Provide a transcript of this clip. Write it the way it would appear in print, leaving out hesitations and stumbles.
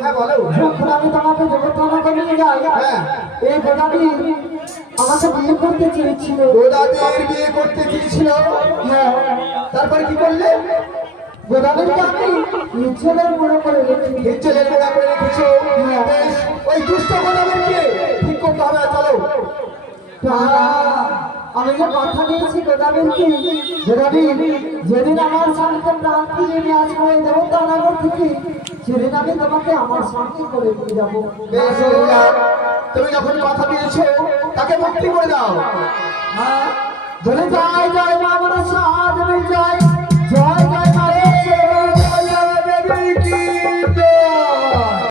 হ্যাঁ বলো, যখন আমি তোমাকে দেবতাকে নিয়ে যাই, এই গোদাবি আমাকে বিয়ে করতে চেয়েছিল। গোদাবির বিয়ে করতে চেয়েছিল? হ্যাঁ। তারপরে কি করলে? গোদাবিকে আমি ইজ্জলের মোড়া করে রেখেছি। ইজ্জলের মোড়া করে রেখেছো? বেশ, ওই দুষ্ট গোদাবিকে ঠিক করতে হবে। চলো। আমি যে কথা দিয়েছি গোদাবিনকে, গোদাবিন যেদিন আমার স্বামীকে প্রাণ ফিরে নিয়ে আসবো এই দেবতানগর থেকে, সেদিন আমি তোমাকে আমার সঙ্গে করে নিয়ে যাবো। তুমি যখন কথা দিয়েছো তাকে মুক্তি করে দাও। হ্যাঁ, ধরে জয় জয় মা মনসা দেবী জয়।